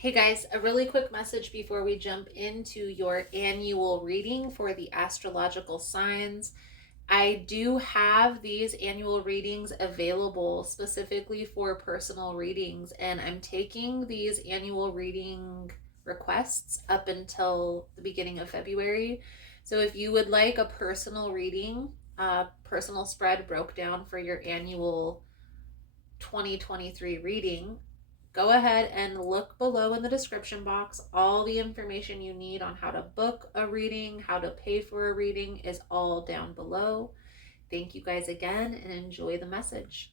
Hey guys, a really quick message before we jump into your annual reading for the astrological signs. I do have these annual readings available specifically for personal readings, and I'm taking these annual reading requests up until the beginning of February. So if you would like a personal reading, personal spread broke down for your annual 2023 reading, go ahead and look below in the description box. All the information you need on how to book a reading, how to pay for a reading is all down below. Thank you guys again and enjoy the message.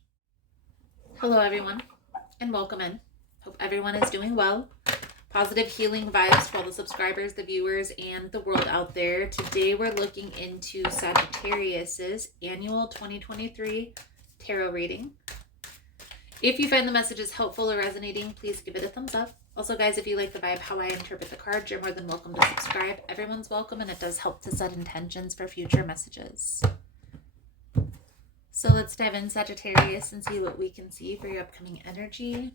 Hello, everyone, and welcome in. Hope everyone is doing well. Positive healing vibes for all the subscribers, the viewers, and the world out there. Today we're looking into Sagittarius's annual 2023 tarot reading. If you find the messages helpful or resonating, please give it a thumbs up. Also, guys, if you like the vibe, how I interpret the cards, you're more than welcome to subscribe. Everyone's welcome, and it does help to set intentions for future messages. So let's dive in, Sagittarius, and see what we can see for your upcoming energy.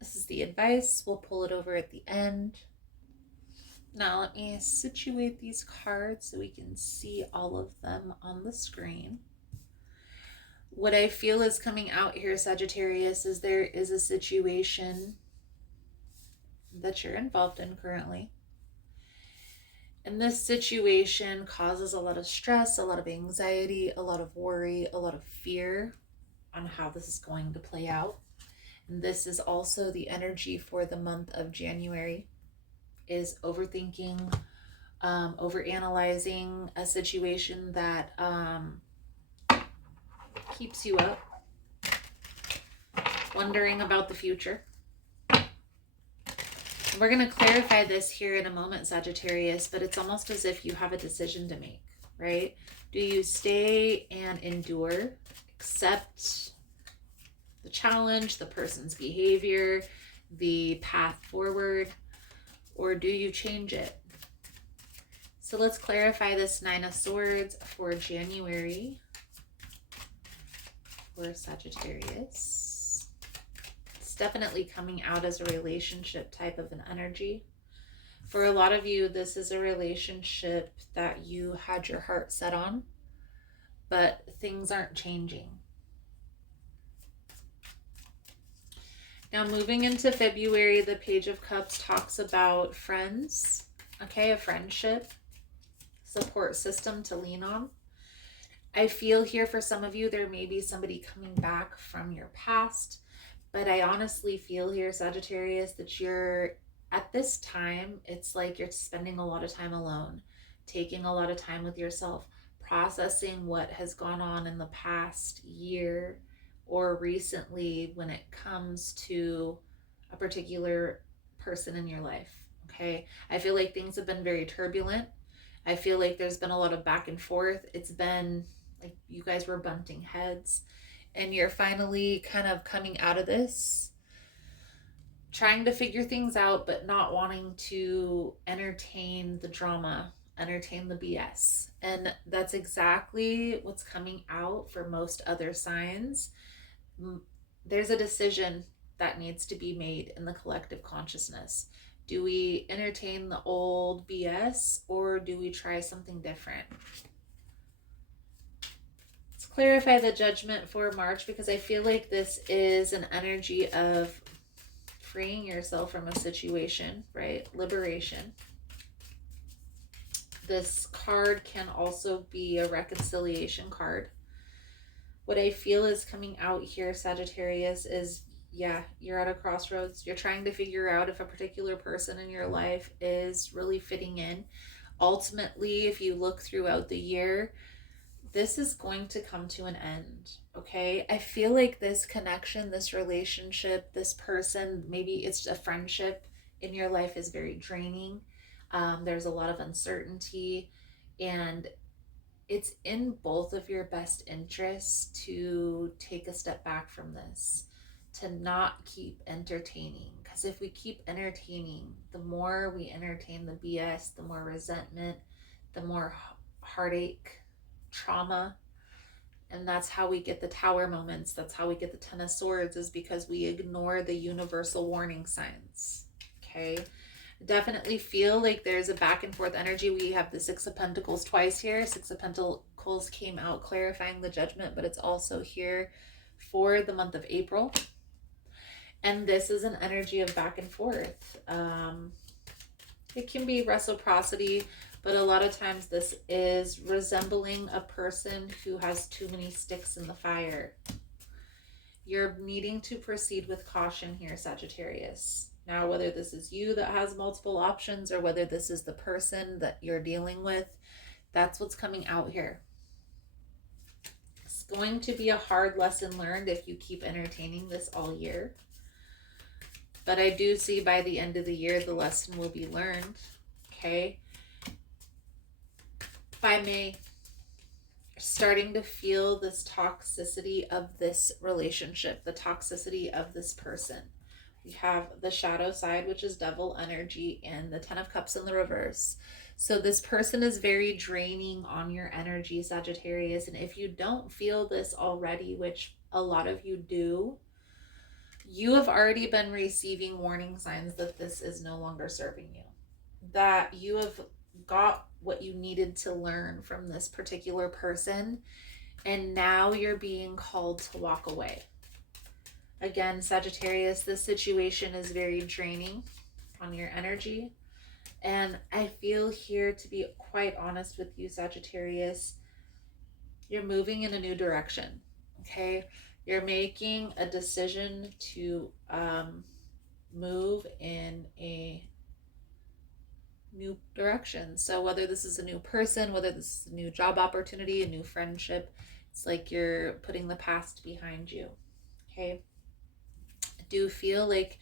This is the advice. We'll pull it over at the end. Now let me situate these cards so we can see all of them on the screen. What I feel is coming out here, Sagittarius, is there is a situation that you're involved in currently. And this situation causes a lot of stress, a lot of anxiety, a lot of worry, a lot of fear on how this is going to play out. And this is also the energy for the month of January, is overthinking, overanalyzing a situation that keeps you up, wondering about the future. We're going to clarify this here in a moment, Sagittarius, but it's almost as if you have a decision to make, right? Do you stay and endure, accept the challenge, the person's behavior, the path forward, or do you change it? So let's clarify this Nine of Swords for January for Sagittarius. It's definitely coming out as a relationship type of an energy. For a lot of you, this is a relationship that you had your heart set on, but things aren't changing. Now, moving into February, the Page of Cups talks about friends, okay, a friendship, support system to lean on. I feel here for some of you, there may be somebody coming back from your past, but I honestly feel here, Sagittarius, that you're at this time, it's like you're spending a lot of time alone, taking a lot of time with yourself, processing what has gone on in the past year or recently when it comes to a particular person in your life. Okay, I feel like things have been very turbulent. I feel like there's been a lot of back and forth. It's been like you guys were bunting heads, and you're finally kind of coming out of this, trying to figure things out, but not wanting to entertain the drama, entertain the BS. And that's exactly what's coming out for most other signs. There's a decision that needs to be made in the collective consciousness. Do we entertain the old BS or do we try something different? Let's clarify the Judgment for March, because I feel like this is an energy of freeing yourself from a situation, right? Liberation. This card can also be a reconciliation card. What I feel is coming out here, Sagittarius, is yeah, you're at a crossroads. You're trying to figure out if a particular person in your life is really fitting in. Ultimately, if you look throughout the year, this is going to come to an end, okay? I feel like this connection, this relationship, this person, maybe it's a friendship, in your life is very draining. There's a lot of uncertainty, and it's in both of your best interests to take a step back from this, to not keep entertaining. Because if we keep entertaining, the more we entertain the BS, the more resentment, the more heartache, trauma. And that's how we get the tower moments. That's how we get the Ten of Swords, is because we ignore the universal warning signs. Okay. Definitely feel like there's a back and forth energy. We have the Six of Pentacles twice here. Six of Pentacles came out clarifying the Judgment, but it's also here for the month of April. And this is an energy of back and forth. It can be reciprocity, but a lot of times this is resembling a person who has too many sticks in the fire. You're needing to proceed with caution here, Sagittarius. Now, whether this is you that has multiple options or whether this is the person that you're dealing with, that's what's coming out here. It's going to be a hard lesson learned if you keep entertaining this all year. But I do see by the end of the year, the lesson will be learned. Okay. By May, starting to feel this toxicity of this relationship, the toxicity of this person. We have the shadow side, which is devil energy, and the Ten of Cups in the reverse. So this person is very draining on your energy, Sagittarius. And if you don't feel this already, which a lot of you do, you have already been receiving warning signs that this is no longer serving you, that you have got what you needed to learn from this particular person, and now you're being called to walk away. Again, Sagittarius, this situation is very draining on your energy, and I feel here, to be quite honest with you, Sagittarius, you're moving in a new direction. Okay, you're making a decision to move in a new direction. So whether this is a new person, whether this is a new job opportunity, a new friendship, it's like you're putting the past behind you. Okay. I do feel like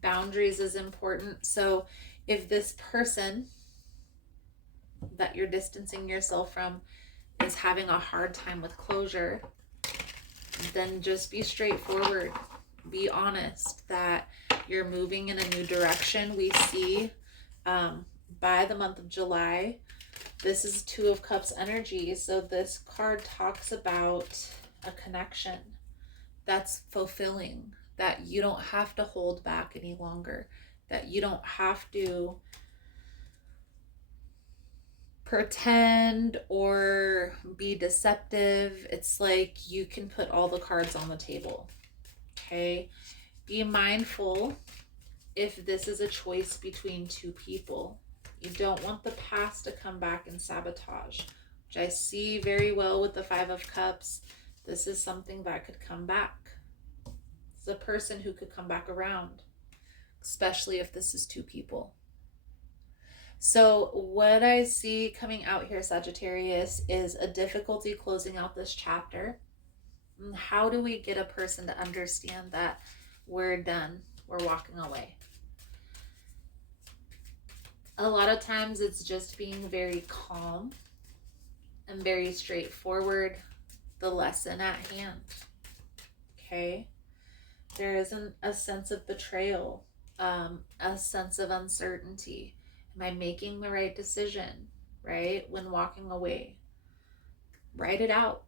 boundaries is important. So if this person that you're distancing yourself from is having a hard time with closure, then just be straightforward. Be honest that you're moving in a new direction. We see by the month of July, this is Two of Cups energy. So this card talks about a connection that's fulfilling, that you don't have to hold back any longer, that you don't have to pretend or be deceptive. It's like you can put all the cards on the table. Okay. Be mindful if this is a choice between two people. You don't want the past to come back and sabotage, which I see very well with the Five of Cups. This is something that could come back. It's a person who could come back around, especially if this is two people. So what I see coming out here, Sagittarius, is a difficulty closing out this chapter. How do we get a person to understand that we're done, we're walking away? A lot of times it's just being very calm and very straightforward, the lesson at hand. Okay? There isn't a sense of betrayal, a sense of uncertainty. Am I making the right decision, right? When walking away, write it out.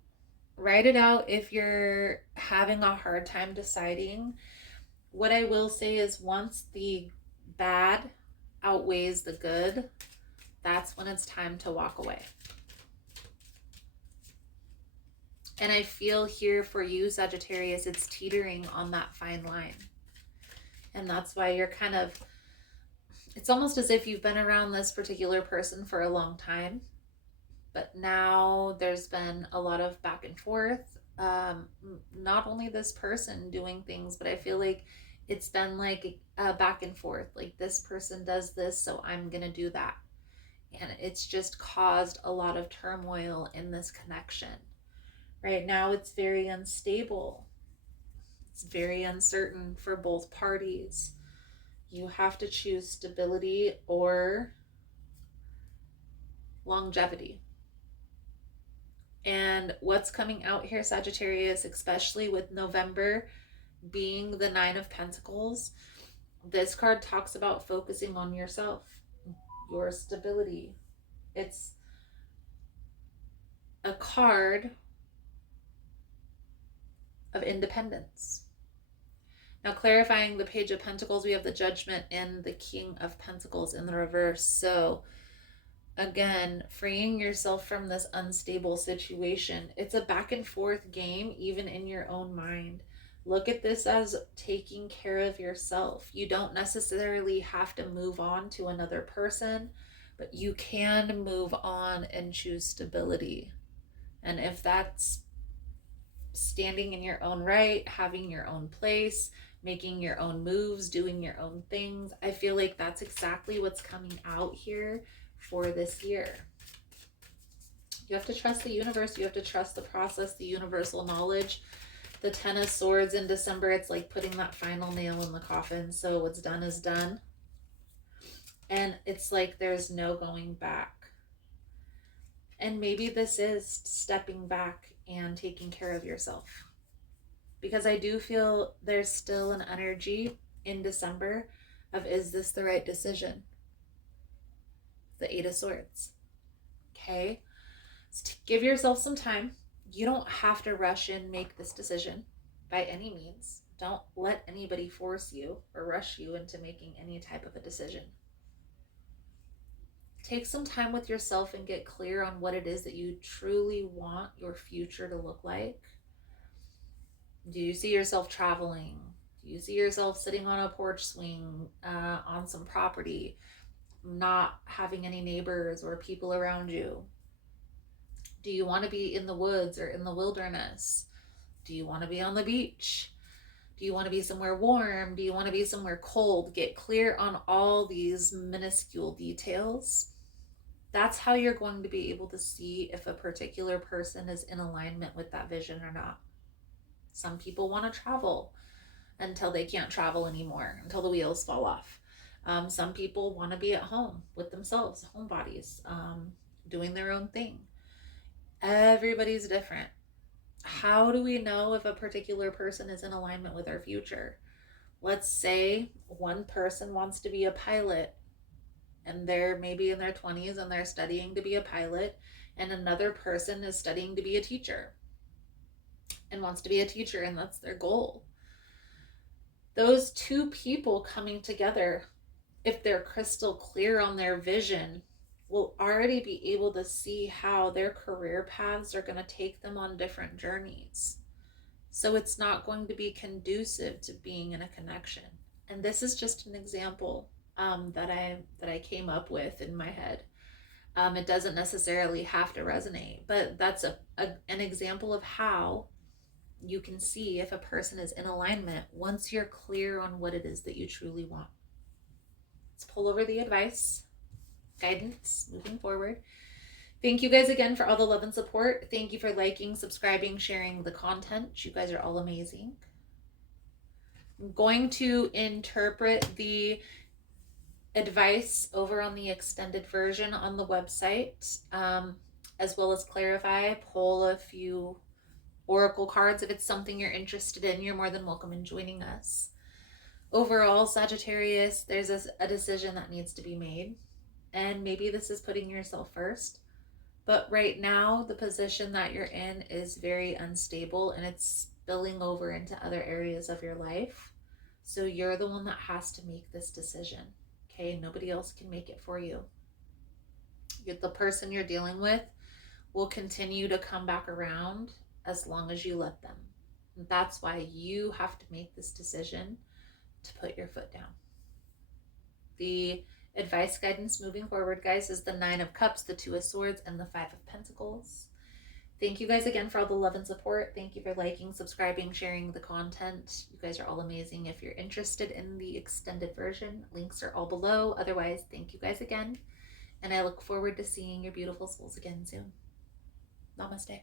Write it out if you're having a hard time deciding. What I will say is once the bad outweighs the good, that's when it's time to walk away. And I feel here for you, Sagittarius, it's teetering on that fine line. And that's why you're kind of, it's almost as if you've been around this particular person for a long time, but now there's been a lot of back and forth. Not only this person doing things, but I feel like it's been like a back and forth. Like this person does this, so I'm going to do that. And it's just caused a lot of turmoil in this connection. Right now it's very unstable. It's very uncertain for both parties. You have to choose stability or longevity. And what's coming out here, Sagittarius, especially with November being the Nine of Pentacles, this card talks about focusing on yourself, your stability. It's a card of independence. Now, clarifying the Page of Pentacles, we have the Judgment and the King of Pentacles in the reverse. So again, freeing yourself from this unstable situation. It's a back and forth game, even in your own mind. Look at this as taking care of yourself. You don't necessarily have to move on to another person, but you can move on and choose stability. And if that's standing in your own right, having your own place, making your own moves, doing your own things, I feel like that's exactly what's coming out here for this year. You have to trust the universe. You have to trust the process, the universal knowledge. The Ten of Swords in December, it's like putting that final nail in the coffin. So what's done is done. And it's like there's no going back. And maybe this is stepping back and taking care of yourself. Because I do feel there's still an energy in December of, is this the right decision? The Eight of Swords. Okay? So give yourself some time. You don't have to rush in, make this decision by any means. Don't let anybody force you or rush you into making any type of a decision. Take some time with yourself and get clear on what it is that you truly want your future to look like. Do you see yourself traveling? Do you see yourself sitting on a porch swing on some property, not having any neighbors or people around you? Do you want to be in the woods or in the wilderness? Do you want to be on the beach? Do you want to be somewhere warm? Do you want to be somewhere cold? Get clear on all these minuscule details. That's how you're going to be able to see if a particular person is in alignment with that vision or not. Some people want to travel until they can't travel anymore, until the wheels fall off. Some people want to be at home with themselves, homebodies, doing their own thing. Everybody's different. How do we know if a particular person is in alignment with our future? Let's say one person wants to be a pilot and they're maybe in their 20s and they're studying to be a pilot, and another person is studying to be a teacher and wants to be a teacher, and that's their goal. Those two people coming together, if they're crystal clear on their vision, will already be able to see how their career paths are going to take them on different journeys. So it's not going to be conducive to being in a connection. And this is just an example that I came up with in my head. It doesn't necessarily have to resonate, but that's an example of how you can see if a person is in alignment once you're clear on what it is that you truly want. Let's pull over the advice, guidance moving forward. Thank you guys again for all the love and support. Thank you for liking, subscribing, sharing the content. You guys are all amazing. I'm going to interpret the advice over on the extended version on the website, as well as clarify, pull a few oracle cards. If it's something you're interested in, you're more than welcome in joining us. Overall, Sagittarius, there's a decision that needs to be made, and maybe this is putting yourself first, but right now the position that you're in is very unstable and it's spilling over into other areas of your life. So you're the one that has to make this decision. Okay, nobody else can make it for you. The person you're dealing with will continue to come back around as long as you let them. And that's why you have to make this decision to put your foot down. The advice guidance moving forward, guys, is the Nine of Cups, the Two of Swords, and the Five of Pentacles. Thank you guys again for all the love and support. Thank you for liking, subscribing, sharing the content. You guys are all amazing. If you're interested in the extended version, links are all below. Otherwise, thank you guys again. And I look forward to seeing your beautiful souls again soon. Namaste.